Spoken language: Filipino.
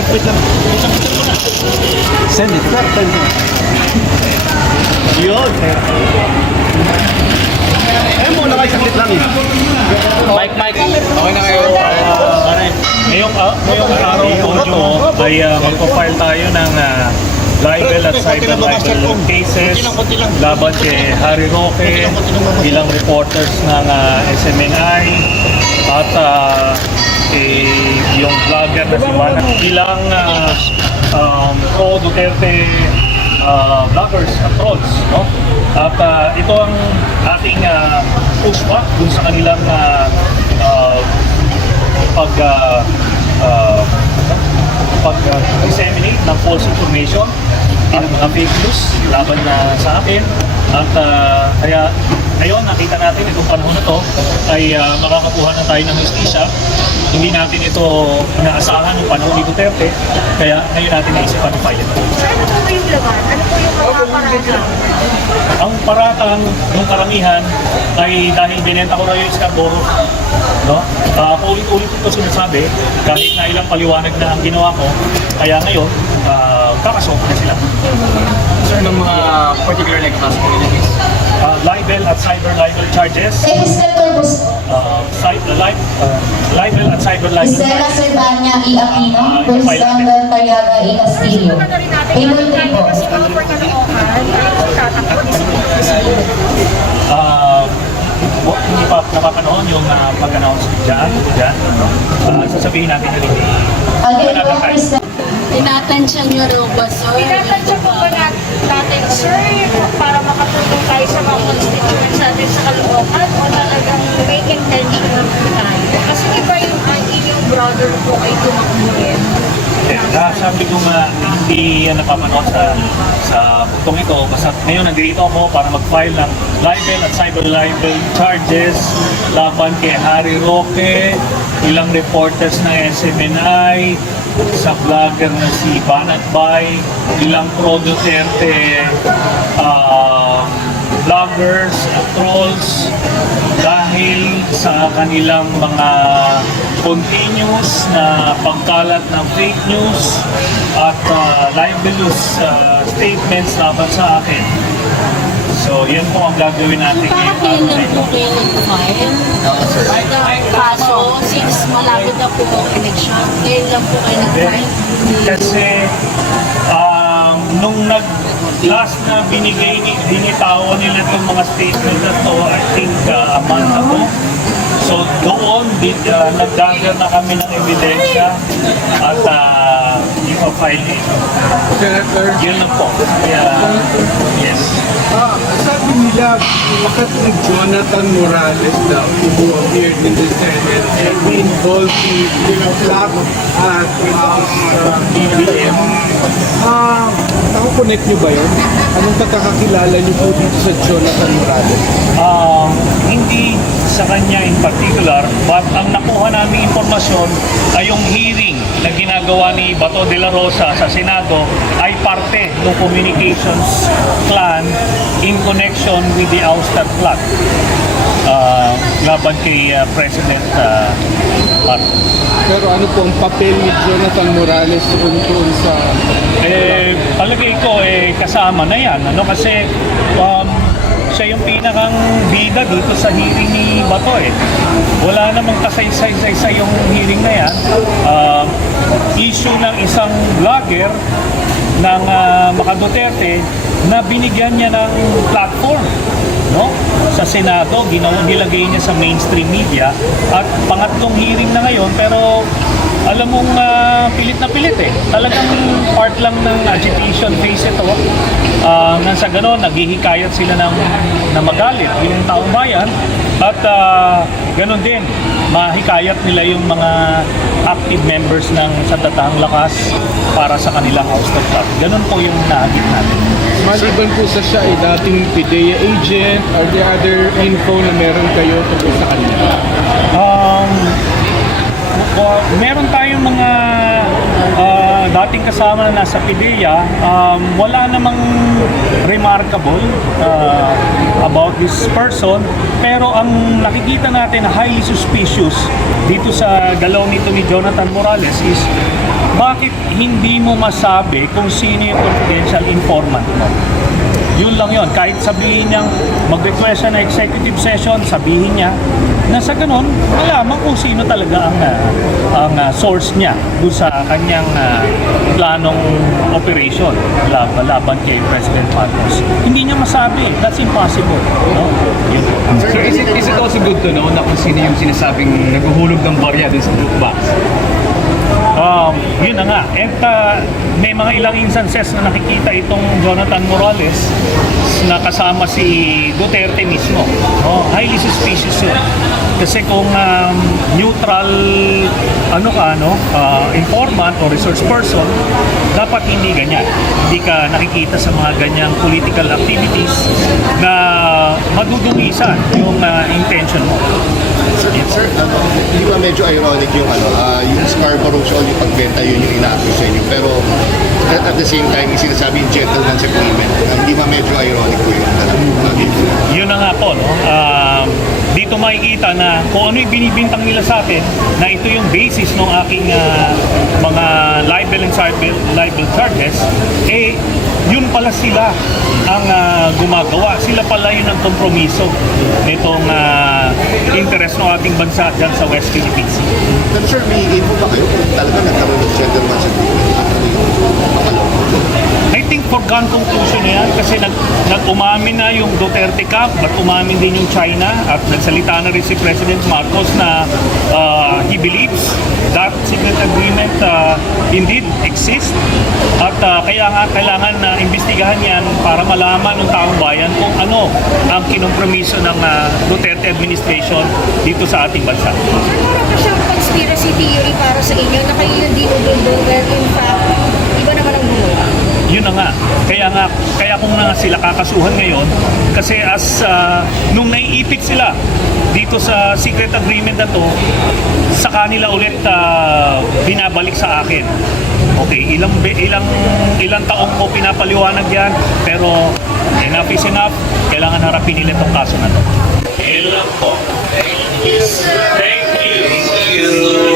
lang, wait lang. Send it. Send it. Yun. Eh, muna kayo saglit lang eh. Mike, Mike. Okay na kayo. Ngayong, uh, ngayong araw po nyo ay uh, magpa-file tayo ng uh, libel at cyber libel cases laban kay Harry Roque, ilang reporters ng uh, SMNI at uh, eh, yung vlogger na si Mana. Ilang uh, um, pro Duterte uh, vloggers at trolls. No? At uh, ito ang ating uh, pushback dun sa kanilang uh, uh, pag uh, uh, pag uh, ng false information at mga fake news laban na sa akin at uh, kaya ngayon nakita natin itong panahon na to ay uh, makakakuha na tayo ng justisya hindi natin ito inaasahan ng panahon ni Duterte kaya ngayon natin naisipan i-file ito. Sir, ano po yung? Ano po yung mga paraan? Ang paratang ng karamihan ay dahil binenta ko na yung Scarborough. No? Uh, ulit-ulit ito sinasabi kahit na ilang paliwanag na ang ginawa ko. Kaya ngayon, uh, kakasok na sila. Sir, ng mga particular like hospital Uh, libel at cyber libel charges. Kay Mr. Turbos, Uh, li- uh, libel at cyber libel charges. Cervania E. Aquino, First London Tariaga E. Castillo. Ano yung Multi po. Uh, hindi pa napapanood yung uh, pag-announce dyan. dyan no? Uh, sasabihin natin na hindi. Again po, First Tinatansya niyo raw ba, sir? Pinatansya po ba nat- natin, sir, para makatulong tayo sa mga constituents natin sa Caloocan o talagang may intention na po tayo? Kasi iba yung ang inyong brother po ay tumakbo rin. Eh, ah, sabi ko nga, hindi yan napapanood sa, sa puntong ito. Basta ngayon nandito ako para mag-file ng libel at cyber libel charges laban kay Harry Roque, ilang reporters ng SMNI, sa vlogger na si Banat Bay, ilang pro Duterte ah, vloggers trolls dahil sa kanilang mga continuous na pagkalat ng fake news at uh, libelous uh, statements laban sa akin. So, yan po ang gagawin natin ngayong araw na ito. kayo nag-file? Ng kaso, since malapit na po ang election, kailan lang po kayo nag-file? Kasi um, nung nag last na binigay ni binitawan nila itong mga statement na to, I think uh, a month ago. So doon, di, uh, nag-gather na kami ng ebidensya at uh, ipa-file ito. Senator, Yun lang po. Kaya, yes. ah, sabi nila, bakit ni Jonathan Morales daw, who appeared in the Senate, and involved in black at uh, BBM. Ah, nakakonect niyo ba yun? Anong pagkakakilala niyo po dito sa Jonathan Morales? Um, hindi sa kanya in particular, but ang nakuha namin impormasyon ay yung hearing na ginagawa ni Bato de la Rosa sa Senado ay parte ng communications plan in connection with the ouster plot uh, laban kay uh, President uh, Marcos. Pero ano po ang papel ni Jonathan Morales doon sa... Eh, palagay ko, eh, kasama na yan. Ano? Kasi, um, siya yung pinakang bida dito sa hearing ni Bato eh. Wala namang kasaysay-saysay yung hearing na yan. Um, issue ng isang vlogger ng uh, Maka Duterte na binigyan niya ng platform no sa Senado ginawa nilagay niya sa mainstream media at pangatlong hearing na ngayon pero alam mong ah, pilit na pilit eh. Talagang part lang ng agitation phase ito. Uh, nang sa ganon naghihikayat sila ng na magalit yung taong bayan. At ah, ganon din mahikayat nila yung mga active members ng Sandatahang Lakas para sa kanilang ouster club ganon po yung naagit natin. Maliban po sa siya ay dating PIDEA agent, are there other info na meron kayo tungkol sa kanya? Um, meron tayong mga uh, dating kasama na nasa PIDEA, um, wala namang remarkable uh, about this person. Pero ang nakikita natin na highly suspicious dito sa galaw nito ni Jonathan Morales is bakit hindi mo masabi kung sino yung confidential informant mo? Yun lang yun. Kahit sabihin niyang mag-request na executive session, sabihin niya na sa ganun, malaman kung sino talaga ang, ah, ang ah, source niya doon sa kanyang ah, planong operation laban, kay President Marcos. Hindi niya masabi. That's impossible. No? Yun. Sir, is it, is it also good to know na kung sino yung sinasabing naghuhulog ng barya dun sa box? Um, yun na nga. And uh, may mga ilang instances na nakikita itong Jonathan Morales na kasama si Duterte mismo. No? Highly suspicious yun. Kasi kung um, neutral ano ka, no, uh, informant or resource person, dapat hindi ganyan. Hindi ka nakikita sa mga ganyang political activities na madudungisan yung uh, intention mo. Sir, ano, di ba medyo ironic yung ano, ah, yung Scarborough Shoal, yung pagbenta yun yung ina-accuse sa inyo. Pero at, at the same time, yung sinasabi yung gentleman's agreement, ah, hindi ba medyo ironic po yun? Uh, yun na nga po, no? Um, dito makikita na kung ano yung binibintang nila sa atin na ito yung basis ng aking ah, mga libel and libel, libel charges, eh, yun pala sila ang ah, gumagawa. Sila pala yun ang kompromiso interest ng ating bansa dyan sa West Philippine Sea. Pero sir, may info ba kayo kung talaga nagkaroon ng gentleman's agreement? Yung pangalawa? I think foregone conclusion na yan kasi nag, nag-umamin na yung Duterte camp at umamin din yung China at nagsalita na rin si President Marcos na uh, he believes that secret agreement uh, indeed exists at uh, kaya nga kailangan na imbestigahan yan para malaman ng taong bayan kung ano ang kinompromiso ng uh, Duterte administration dito sa ating bansa. Sir, mura pa siyang conspiracy theory para sa inyo na kayo yung dinudundo when in fact, iba naman ang gumawa. Yun na nga. Kaya nga, kaya kung nga sila kakasuhan ngayon, kasi as ah, nung naiipit sila dito sa secret agreement na to, sa kanila ulit ah, binabalik sa akin. Okay, ilang ilang ilang taong ko pinapaliwanag yan, pero enough is enough kailangan harapin nila itong kaso na to. Hello. Thank you, sir. Thank you. Thank you.